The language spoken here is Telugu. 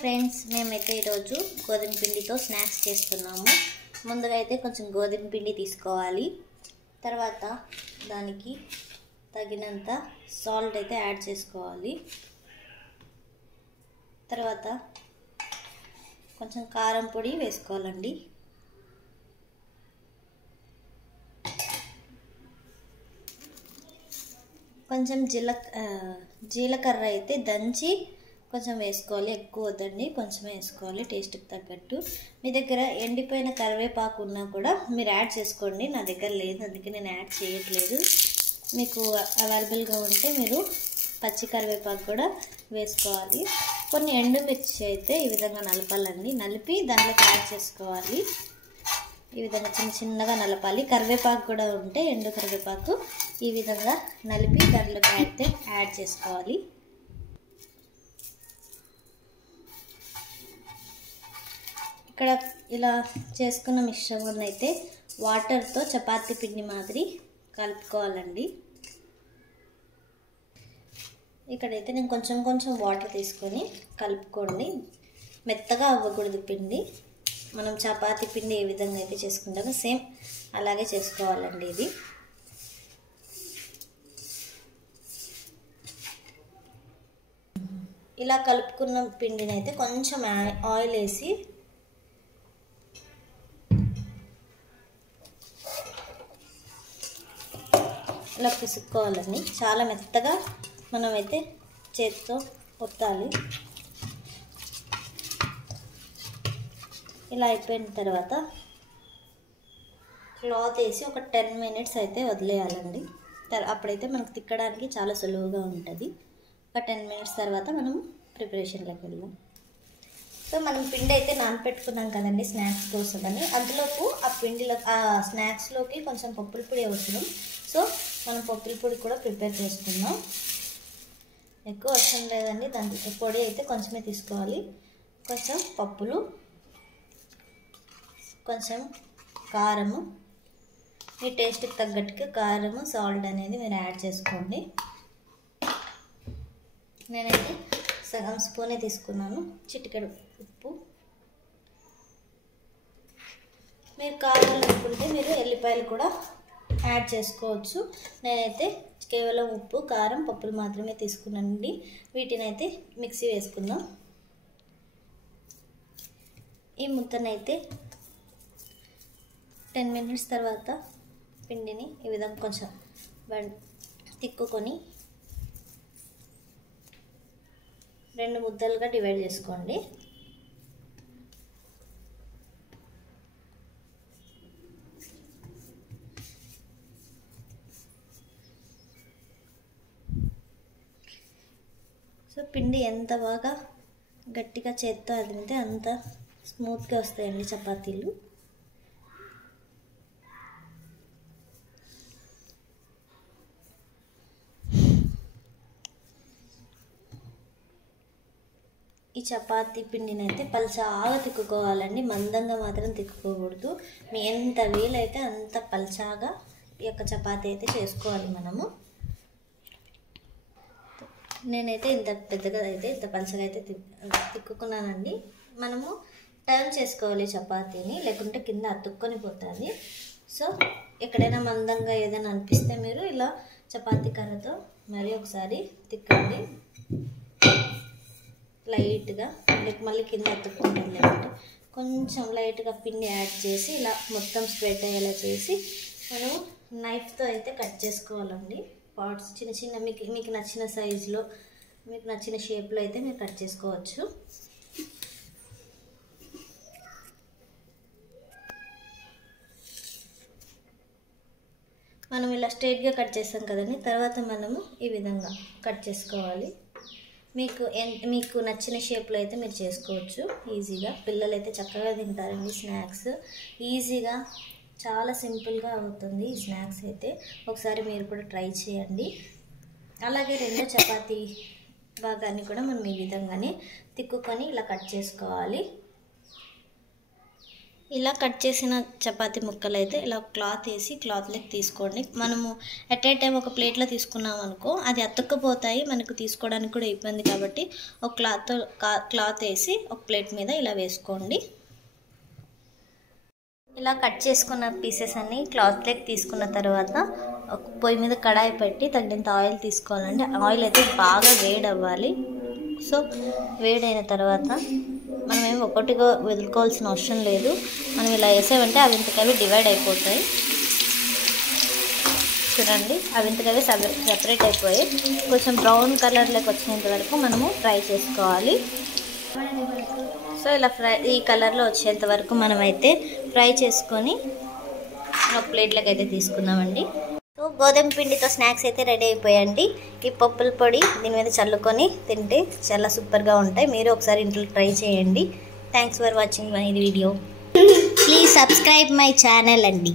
ఫ్రెండ్స్, మేమైతే ఈరోజు గోధుమ పిండితో స్నాక్స్ చేస్తున్నాము. ముందుగా అయితే కొంచెం గోధుమ పిండి తీసుకోవాలి. తర్వాత దానికి తగినంత సాల్ట్ అయితే యాడ్ చేసుకోవాలి. తర్వాత కొంచెం కారం పొడి వేసుకోవాలండి. కొంచెం జీలకర్ర అయితే దంచి కొంచెం వేసుకోవాలి, ఎక్కువ వద్దండి, కొంచెమే వేసుకోవాలి టేస్ట్కి తగ్గట్టు. మీ దగ్గర ఎండిపోయిన కరివేపాకు ఉన్నా కూడా మీరు యాడ్ చేసుకోండి. నా దగ్గర లేదు, అందుకే నేను యాడ్ చేయట్లేదు. మీకు అవైలబుల్గా ఉంటే మీరు పచ్చి కరివేపాకు కూడా వేసుకోవాలి. కొన్ని ఎండుమిర్చి అయితే ఈ విధంగా నలపాలండి, నలిపి దాంట్లోకి యాడ్ చేసుకోవాలి. ఈ విధంగా చిన్న చిన్నగా నలపాలి. కరివేపాకు కూడా ఉంటే ఎండు కరివేపాకు ఈ విధంగా నలిపి దాంట్లోకి అయితే యాడ్ చేసుకోవాలి. ఇక్కడ ఇలా చేసుకున్న మిశ్రమాన్ని అయితే వాటర్తో చపాతీ పిండి మాదిరి కలుపుకోవాలండి. ఇక్కడైతే నేను కొంచెం కొంచెం వాటర్ తీసుకొని కలుపుకోండి. మెత్తగా అవ్వకూడదు పిండి. మనం చపాతీ పిండి ఏ విధంగా అయితే చేసుకుంటామో సేమ్ అలాగే చేసుకోవాలండి. ఇది ఇలా కలుపుకున్న పిండిని అయితే కొంచెం ఆయిల్ వేసి ఇలా పిసుక్కోవాలండి. చాలా మెత్తగా మనమైతే చేతితో ఒత్తాలి. ఇలా అయిపోయిన తర్వాత క్లాత్ వేసి ఒక 10 మినిట్స్ అయితే వదిలేయాలండి. అప్పుడైతే మనకు తిక్కడానికి చాలా సులువుగా ఉంటుంది. ఒక 10 మినిట్స్ తర్వాత మనం ప్రిపరేషన్లోకి వెళ్దాం. సో మనం పిండి అయితే నానపెట్టుకున్నాం కదండి స్నాక్స్ కోసమని. అందులోపు ఆ పిండిలో ఆ స్నాక్స్లోకి కొంచెం పప్పుల పొడి అవసరం. సో మనం పప్పుల పొడి కూడా ప్రిపేర్ చేసుకుందాం. ఎక్కువ అవసరం లేదండి, దాని పొడి అయితే కొంచెమే తీసుకోవాలి. కొంచెం పప్పులు, కొంచెం కారము, మీ టేస్ట్కి తగ్గట్టుగా కారము, సాల్ట్ అనేది మీరు యాడ్ చేసుకోండి. నేనైతే సగం స్పూనే తీసుకున్నాను. చిటికెడు ఉప్పు. మీరు కావాలనుకుంటే మీరు ఎల్లిపాయలు కూడా యాడ్ చేసుకోవచ్చు. నేనైతే కేవలం ఉప్పు, కారం, పప్పులు మాత్రమే తీసుకున్నానండి. వీటిని అయితే మిక్సీ వేసుకుందాం. ఈ ముద్దనైతే 10 మినిట్స్ తర్వాత పిండిని ఈ విధంగా కొంచెం తిక్కుకొని 2 ముద్దలుగా డివైడ్ చేసుకోండి. సో పిండి ఎంత బాగా గట్టిగా చేత్తో అదిమితే అంత స్మూత్గా వస్తాయండి చపాతీలు. ఈ చపాతీ పిండిని అయితే పల్చాగా తిక్కుకోవాలండి, మందంగా మాత్రం తిక్కుకోకూడదు. మీ ఎంత వీలైతే అంత పల్చాగా ఈ యొక్క చపాతీ అయితే చేసుకోవాలి మనము. నేనైతే ఇంత పెద్దగా అయితే ఇంత పల్చగా అయితే తిక్కుకున్నానండి. మనము టర్న్ చేసుకోవాలి చపాతీని, లేకుంటే కింద అతుక్కొని పోతుంది. సో ఎక్కడైనా మందంగా ఏదైనా అనిపిస్తే మీరు ఇలా చపాతీ కర్రతో మరి ఒకసారి తిక్కండి లైట్గా. మళ్ళీ కింద అతుక్కుంటుంది, లేకుంటే కొంచెం లైట్గా పిండి యాడ్ చేసి ఇలా మొత్తం స్ప్రెడ్ అయ్యేలా చేసి మనం నైఫ్తో అయితే కట్ చేసుకోవాలండి. పార్ట్స్ చిన్న చిన్న మీకు నచ్చిన సైజులో, మీకు నచ్చిన షేప్లో అయితే మీరు కట్ చేసుకోవచ్చు. మనం ఇలా స్ట్రైట్గా కట్ చేస్తాం కదండి, తర్వాత మనము ఈ విధంగా కట్ చేసుకోవాలి. మీకు నచ్చిన షేప్లో అయితే మీరు చేసుకోవచ్చు ఈజీగా. పిల్లలు అయితే చక్కగా తింటారండి స్నాక్స్. ఈజీగా చాలా సింపుల్గా అవుతుంది ఈ స్నాక్స్ అయితే. ఒకసారి మీరు కూడా ట్రై చేయండి. అలాగే రెండో చపాతీ భాగాన్ని కూడా మనం ఈ విధంగానే తిక్కుకొని ఇలా కట్ చేసుకోవాలి. ఇలా కట్ చేసిన చపాతీ ముక్కలు అయితే ఇలా క్లాత్ వేసి క్లాత్లోకి తీసుకోండి. మనము ఎట్ ఏ టైం ఒక ప్లేట్లో తీసుకున్నాం అనుకో అది అతుక్కపోతాయి, మనకు తీసుకోవడానికి కూడా ఇబ్బంది. కాబట్టి ఒక క్లాత్ వేసి ఒక ప్లేట్ మీద ఇలా వేసుకోండి. ఇలా కట్ చేసుకున్న పీసెస్ అన్ని క్లాత్లోకి తీసుకున్న తర్వాత పొయ్యి మీద కడాయి పెట్టి తగినంత ఆయిల్ తీసుకోవాలండి. ఆయిల్ అయితే బాగా వేడి అవ్వాలి. సో వేడైన తర్వాత మనం ఏమి ఒక్కటిగా వదులుకోవాల్సిన అవసరం లేదు. మనం ఇలా వేసామంటే అవి ఇంతకవి డివైడ్ అయిపోతాయి. చూడండి, అవి ఇంతకవి సెపరేట్ అయిపోయి కొంచెం బ్రౌన్ కలర్లోకి వచ్చేంత వరకు మనము ఫ్రై చేసుకోవాలి. సో ఇలా ఈ కలర్లో వచ్చేంత వరకు మనమైతే ఫ్రై చేసుకొని ఒక ప్లేట్లోకి అయితే తీసుకుందామండి. సో గోధుమ పిండితో స్నాక్స్ అయితే రెడీ అయిపోయాయండి. ఈ పప్పుల పొడి దీని మీద చల్లుకొని తింటే చాలా సూపర్గా ఉంటాయి. మీరు ఒకసారి ఇంట్లో ట్రై చేయండి. Thanks for watching my video. Please subscribe my channel అండి.